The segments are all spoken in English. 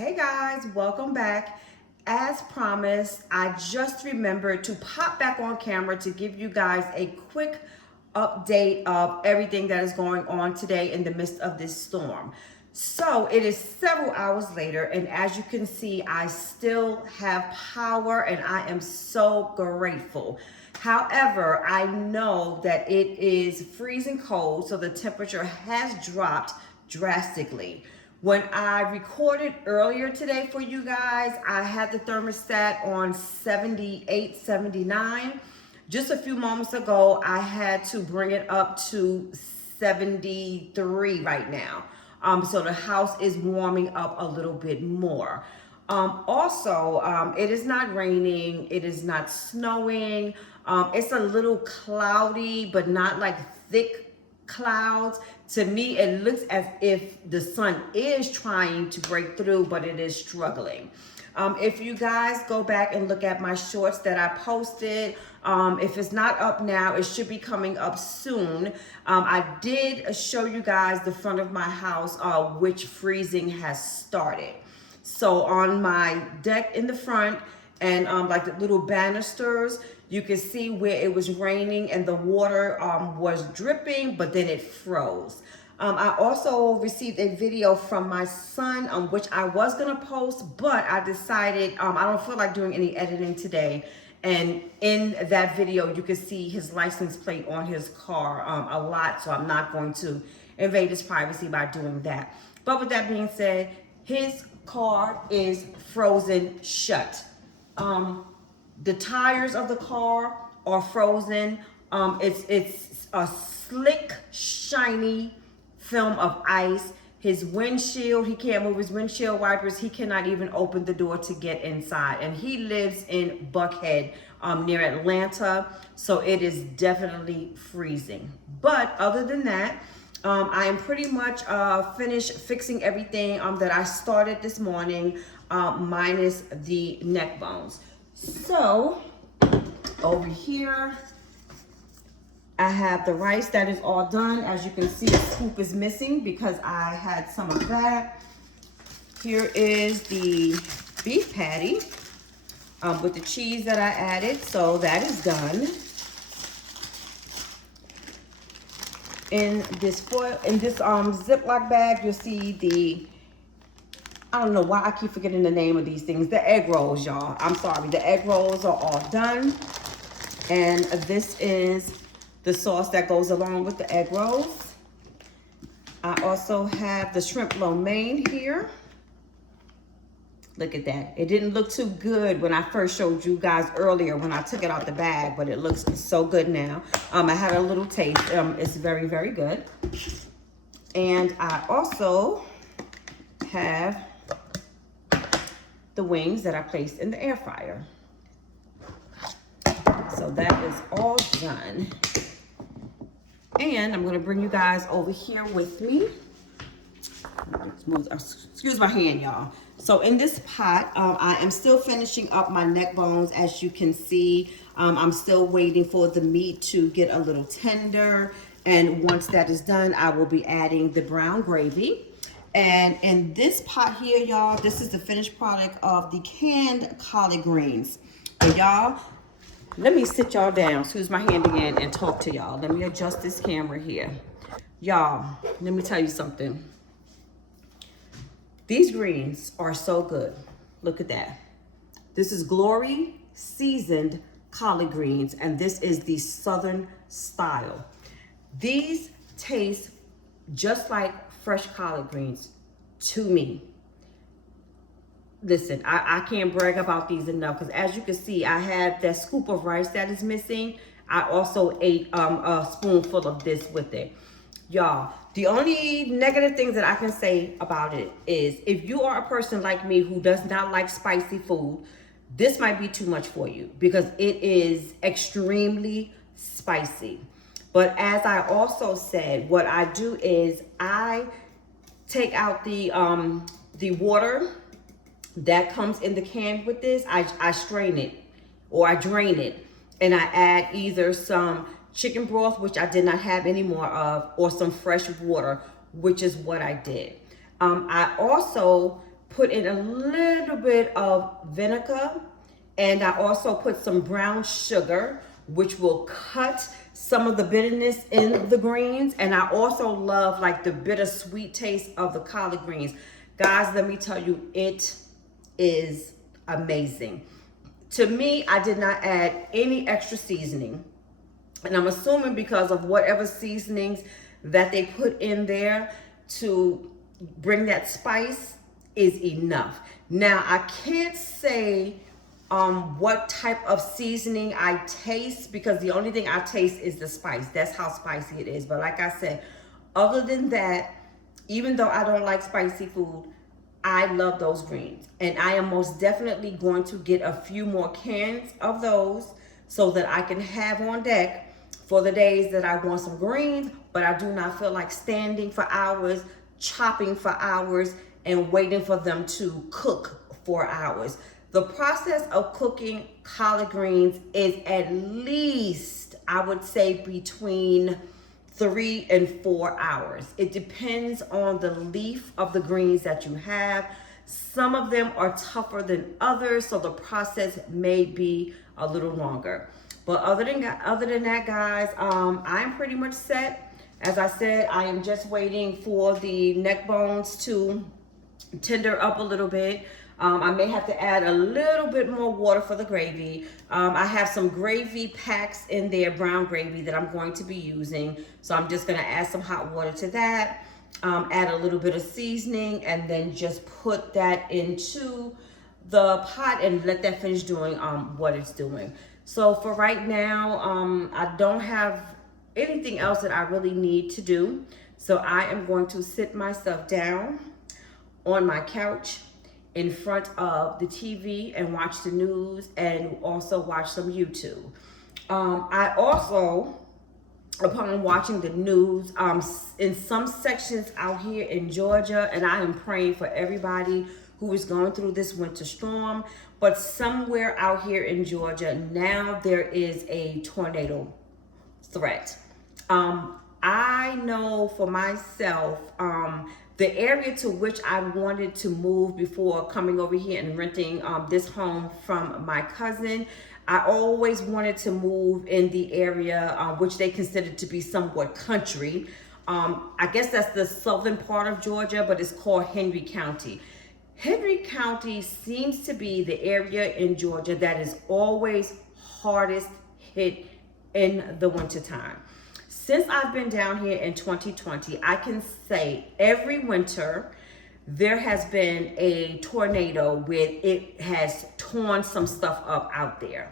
Hey guys, welcome back. As promised, I just remembered to pop back on camera to give you guys a quick update of everything that is going on today in the midst of this storm. So it is several hours later, and as you can see, I still have power and I am so grateful. However, I know that it is freezing cold, so the temperature has dropped drastically. When I recorded earlier today for you guys, I had the thermostat on 78, 79. Just a few moments ago, I had to bring it up to 73 right now. So the house is warming up a little bit more. It is not raining, it is not snowing. It's a little cloudy, but not like thick clouds. To me, it looks as if the sun is trying to break through, but it is struggling. If you guys go back and look at my shorts that I posted, if it's not up now, it should be coming up soon. I did show you guys the front of my house, which freezing has started. So on my deck in the front and like the little banisters, you can see where it was raining and the water was dripping, but then it froze. I also received a video from my son, which I was gonna post, but I decided I don't feel like doing any editing today. And in that video, you can see his license plate on his car a lot, so I'm not going to invade his privacy by doing that. But with that being said, his car is frozen shut. The tires of the car are frozen. It's a slick, shiny film of ice. His windshield, he can't move his windshield wipers. He cannot even open the door to get inside. And he lives in Buckhead, near Atlanta. So it is definitely freezing. But other than that, I am pretty much finished fixing everything that I started this morning, minus the neck bones. So over here, I have the rice that is all done. As you can see, a scoop is missing because I had some of that. Here is the beef patty with the cheese that I added. So that is done. In this foil, in this Ziploc bag, you'll see the, I don't know why I keep forgetting the name of these things, the egg rolls, y'all. I'm sorry, the egg rolls are all done. And this is the sauce that goes along with the egg rolls. I also have the shrimp lo mein here. Look at that. It didn't look too good when I first showed you guys earlier when I took it out the bag, but it looks so good now. I had a little taste. It's very, very good. And I also have the wings that I placed in the air fryer. So that is all done. And I'm gonna bring you guys over here with me. Excuse my hand, y'all. So in this pot, I am still finishing up my neck bones. As you can see, I'm still waiting for the meat to get a little tender. And once that is done, I will be adding the brown gravy. And in this pot here, y'all, this is the finished product of the canned collard greens. And y'all, let me sit y'all down, excuse my hand again, and talk to y'all. Let me adjust this camera here. Y'all, let me tell you something. These greens are so good. Look at that. This is Glory seasoned collard greens, and this is the Southern style. These taste just like fresh collard greens to me. Listen, I can't brag about these enough because as you can see, I have that scoop of rice that is missing. I also ate a spoonful of this with it. Y'all, the only negative things that I can say about it is if you are a person like me who does not like spicy food, this might be too much for you because it is extremely spicy. But as I also said, what I do is I take out the water that comes in the can with this. I strain it or I drain it and I add either some chicken broth, which I did not have any more of, or some fresh water, which is what I did. I also put in a little bit of vinegar, and I also put some brown sugar, which will cut some of the bitterness in the greens. And I also love like the bittersweet taste of the collard greens. Guys, let me tell you, it is amazing. To me, I did not add any extra seasoning. And I'm assuming because of whatever seasonings that they put in there to bring that spice is enough. Now, I can't say what type of seasoning I taste, because the only thing I taste is the spice. That's how spicy it is. But like I said, other than that, even though I don't like spicy food, I love those greens. And I am most definitely going to get a few more cans of those so that I can have on deck for the days that I want some greens, but I do not feel like standing for hours, chopping for hours, and waiting for them to cook for hours. The process of cooking collard greens is at least, I would say, between 3 and 4 hours. It depends on the leaf of the greens that you have. Some of them are tougher than others, so the process may be a little longer. But other than that, guys, I'm pretty much set. As I said, I am just waiting for the neck bones to tender up a little bit. I may have to add a little bit more water for the gravy. I have some gravy packs in there, brown gravy, that I'm going to be using. So I'm just gonna add some hot water to that, add a little bit of seasoning, and then just put that into the pot and let that finish doing what it's doing. So for right now, I don't have anything else that I really need to do. So I am going to sit myself down on my couch in front of the TV and watch the news, and also watch some YouTube. I also, upon watching the news, in some sections out here in Georgia, and I am praying for everybody who is going through this winter storm, but somewhere out here in Georgia, now there is a tornado threat. I know for myself, the area to which I wanted to move before coming over here and renting this home from my cousin, I always wanted to move in the area which they considered to be somewhat country. I guess that's the southern part of Georgia, but it's called Henry County. Henry County seems to be the area in Georgia that is always hardest hit in the wintertime. Since I've been down here in 2020, I can say every winter there has been a tornado where it has torn some stuff up out there.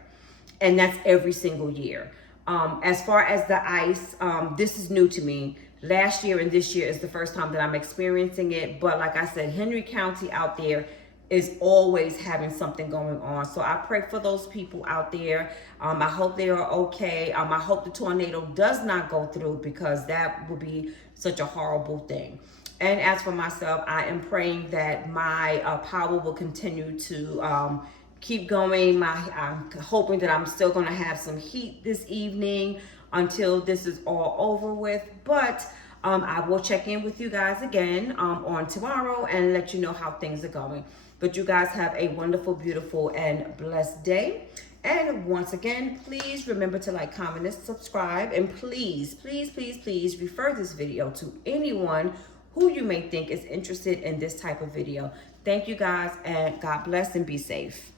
And that's every single year. As far as the ice, this is new to me. Last year and this year is the first time that I'm experiencing it. But like I said, Henry County out there is always having something going on. So I pray for those people out there. I hope they are okay. I hope the tornado does not go through, because that would be such a horrible thing. And as for myself, I am praying that my power will continue to keep going. I'm hoping that I'm still gonna have some heat this evening until this is all over with. But I will check in with you guys again on tomorrow and let you know how things are going. But you guys have a wonderful, beautiful, and blessed day. And once again, please remember to like, comment, and subscribe. And please, please, please, please refer this video to anyone who you may think is interested in this type of video. Thank you guys, and God bless and be safe.